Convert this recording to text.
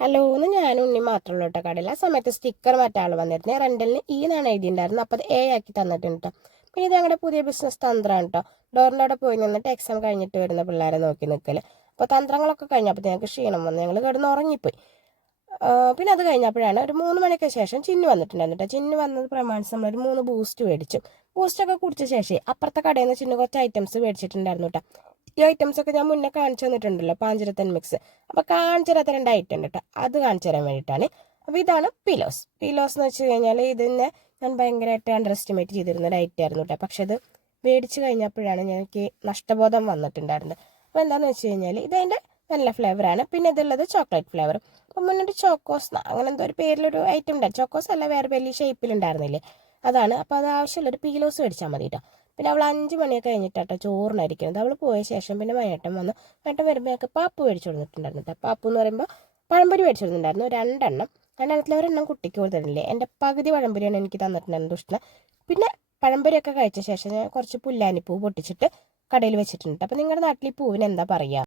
Hello എന്ന് ഞാനും ഉണ്ണി മാത്രമുള്ളൂ കേട്ടോ കടയിൽ. ആ സമയത്ത് സ്റ്റിക്കർ മറ്റാൾ വന്നിരുന്നു. റെന്റലിന് ഈ എന്നാണ് എഴുതിയിട്ടുണ്ടായിരുന്നു. അപ്പോൾ അത് എ ആക്കി തന്നിട്ടുണ്ട് കേട്ടോ. പിന്നെ ഇത് ഞങ്ങളുടെ പുതിയ ബിസിനസ് തന്ത്രമാണ് കേട്ടോ. ഡോറിൻ്റെ അവിടെ പോയി നിന്നിട്ട് എക്സാം കഴിഞ്ഞിട്ട് വരുന്ന പിള്ളേരെ നോക്കി നിൽക്കൽ. അപ്പോൾ തന്ത്രങ്ങളൊക്കെ കഴിഞ്ഞപ്പോൾ ഞങ്ങൾക്ക് ക്ഷീണം വന്നു, ഞങ്ങൾ കിടന്ന് ഉറങ്ങിപ്പോയി. പിന്നെ അത് കഴിഞ്ഞപ്പോഴാണ് ഒരു 3 മണിക്ക് ശേഷം ചിന്നു വന്നിട്ടുണ്ടായിരുന്നു കേട്ടോ. ചിന്നു വന്നത് പ്രമാണിച്ച് നമ്മളൊരു 3 ബൂസ്റ്റ് മേടിച്ചു. ബൂസ്റ്റൊക്കെ കുടിച്ച ശേഷം അപ്പുറത്തെ കടയിൽ നിന്ന് ചിന്നു കുറച്ച് ഐറ്റംസ് മേടിച്ചിട്ടുണ്ടായിരുന്നു കേട്ടോ. ഈ ഐറ്റംസ് ഒക്കെ ഞാൻ മുന്നേ കാണിച്ചു തന്നിട്ടുണ്ടല്ലോ, പാഞ്ചരത്തൻ മിക്സ്. അപ്പോൾ കാണിച്ചു തരാത്ത 2 ഐറ്റം ഉണ്ട് കേട്ടോ, അത് കാണിച്ചു തരാൻ വേണ്ടിയിട്ടാണ്. അപ്പോൾ ഇതാണ് പിലോസ്. പിലോസ് എന്ന് വെച്ച് കഴിഞ്ഞാൽ ഇതിനെ ഞാൻ ഭയങ്കരമായിട്ട് അണ്ടർ എസ്റ്റിമേറ്റ് ചെയ്തിരുന്ന ഒരു ഐറ്റം ആയിരുന്നു കേട്ടോ. പക്ഷെ അത് മേടിച്ച് കഴിഞ്ഞപ്പോഴാണ് എനിക്ക് നഷ്ടബോധം വന്നിട്ടുണ്ടായിരുന്നത്. അപ്പോൾ എന്താണെന്ന് വെച്ച് കഴിഞ്ഞാൽ ഇതതിൻ്റെ നല്ല ഫ്ലേവറാണ്. പിന്നെ ഇതുള്ളത് ചോക്ലേറ്റ് ഫ്ലേവർ. അപ്പം മുന്നോട്ട് ചോക്കോസ് അങ്ങനെ എന്തോ ഒരു പേരിലൊരു ഐറ്റം ഉണ്ടായിരുന്നു. ചോക്കോസ് അല്ല, വേറെ വലിയ ഷേപ്പിലുണ്ടായിരുന്നില്ലേ, അതാണ്. അപ്പോൾ അത് ആവശ്യമുള്ളൊരു പീലോസ് മേടിച്ചാൽ മതി കേട്ടോ. പിന്നെ അവൾ 5 മണിയൊക്കെ കഴിഞ്ഞിട്ടാട്ടോ ചോറിനായിരിക്കുന്നത്. അവൾ പോയ ശേഷം പിന്നെ വൈകിട്ടം വന്നു. വൈകിട്ടം വരുമ്പോൾ ഞങ്ങൾക്ക് പാപ്പ് മേടിച്ചു കൊടുത്തിട്ടുണ്ടായിരുന്നു കേട്ടോ. പാപ്പ് എന്ന് പറയുമ്പോൾ പഴംപൊരി മേടിച്ചു കൊടുത്തിട്ടുണ്ടായിരുന്നു 2 എണ്ണം. 2 എണ്ണത്തിൽ ഒരെണ്ണം കുട്ടിക്ക് കൊടുത്തിട്ടില്ലേ. എൻ്റെ പകുതി പഴംപൊരിയാണ് എനിക്ക് തന്നിട്ടുണ്ടായിരുന്നു ഇഷ്ടം. പിന്നെ പഴംപൊരിയൊക്കെ കഴിച്ച ശേഷം ഞാൻ കുറച്ച് പുല്ലാനിപ്പൂ പൊട്ടിച്ചിട്ട് കടയിൽ വെച്ചിട്ടുണ്ട്. അപ്പോൾ നിങ്ങളുടെ നാട്ടിൽ ഈ പൂവിന് എന്താ പറയുക?